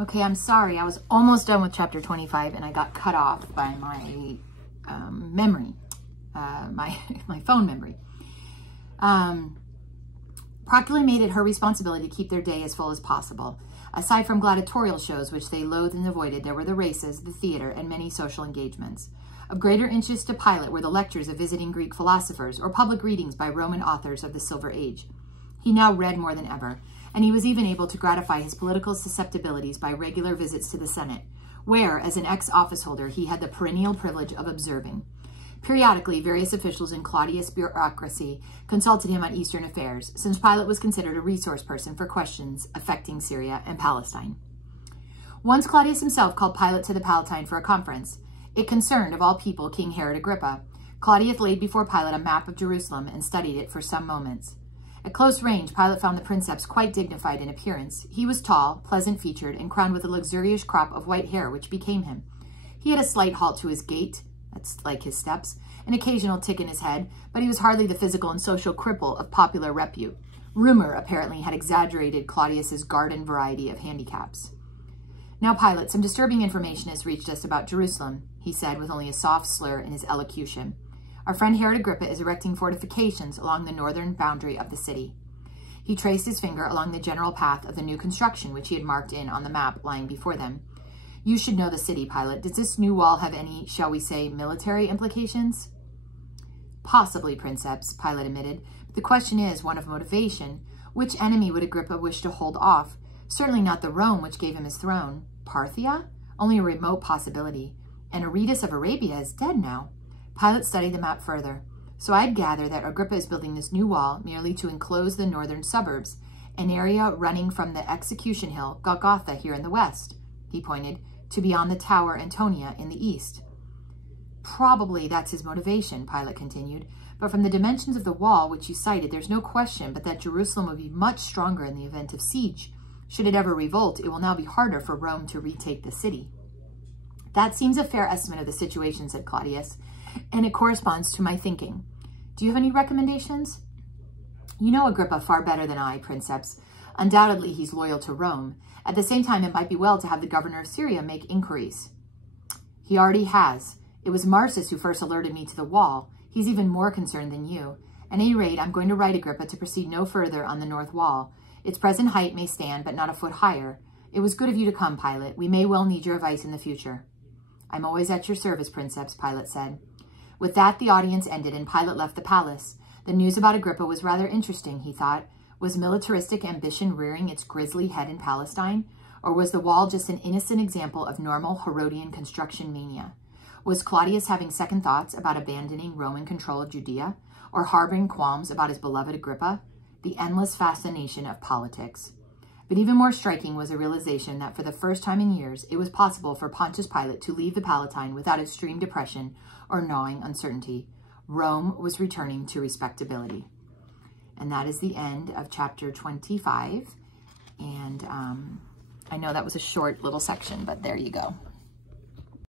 Okay, I'm sorry. I was almost done with chapter 25 and I got cut off by my memory, my phone memory. Procula made it her responsibility to keep their day as full as possible. Aside from gladiatorial shows, which they loathed and avoided, there were the races, the theater, and many social engagements. Of greater interest to Pilate were the lectures of visiting Greek philosophers or public readings by Roman authors of the Silver Age. He now read more than ever, and he was even able to gratify his political susceptibilities by regular visits to the Senate, where, as an ex-office holder, he had the perennial privilege of observing. Periodically, various officials in Claudius' bureaucracy consulted him on Eastern affairs, since Pilate was considered a resource person for questions affecting Syria and Palestine. Once Claudius himself called Pilate to the Palatine for a conference. It concerned, of all people, King Herod Agrippa. Claudius laid before Pilate a map of Jerusalem and studied it for some moments. At close range, Pilate found the princeps quite dignified in appearance. He was tall, pleasant-featured, and crowned with a luxurious crop of white hair, which became him. He had a slight halt to his gait, that's like his steps, an occasional tick in his head, but he was hardly the physical and social cripple of popular repute. Rumor, apparently, had exaggerated Claudius's garden variety of handicaps. Now, Pilate, some disturbing information has reached us about Jerusalem, he said with only a soft slur in his elocution. Our friend Herod Agrippa is erecting fortifications along the northern boundary of the city. He traced his finger along the general path of the new construction, which he had marked in on the map lying before them. You should know the city, Pilate. Does this new wall have any, shall we say, military implications? Possibly, Princeps, Pilate admitted. But the question is one of motivation. Which enemy would Agrippa wish to hold off? Certainly not the Rome which gave him his throne. Parthia? Only a remote possibility. And Aretas of Arabia is dead now. Pilate studied the map further. So I'd gather that Agrippa is building this new wall merely to enclose the northern suburbs, an area running from the Execution Hill, Golgotha, here in the west, he pointed, to beyond the Tower Antonia in the east. Probably that's his motivation, Pilate continued, but from the dimensions of the wall which you cited, there's no question but that Jerusalem would be much stronger in the event of siege. Should it ever revolt, it will now be harder for Rome to retake the city. That seems a fair estimate of the situation, said Claudius, and it corresponds to my thinking. Do you have any recommendations? You know Agrippa far better than I, Princeps. Undoubtedly, he's loyal to Rome. At the same time, it might be well to have the governor of Syria make inquiries. He already has. It was Marsus who first alerted me to the wall. He's even more concerned than you. At any rate, I'm going to write Agrippa to proceed no further on the north wall. Its present height may stand, but not a foot higher. It was good of you to come, Pilate. We may well need your advice in the future. I'm always at your service, Princeps, Pilate said. With that, the audience ended, and Pilate left the palace. The news about Agrippa was rather interesting, he thought. Was militaristic ambition rearing its grisly head in Palestine? Or was the wall just an innocent example of normal Herodian construction mania? Was Claudius having second thoughts about abandoning Roman control of Judea? Or harboring qualms about his beloved Agrippa? The endless fascination of politics. But even more striking was the realization that for the first time in years, it was possible for Pontius Pilate to leave the Palatine without extreme depression or gnawing uncertainty. Rome was returning to respectability. And that is the end of chapter 25. And I know that was a short little section, but there you go.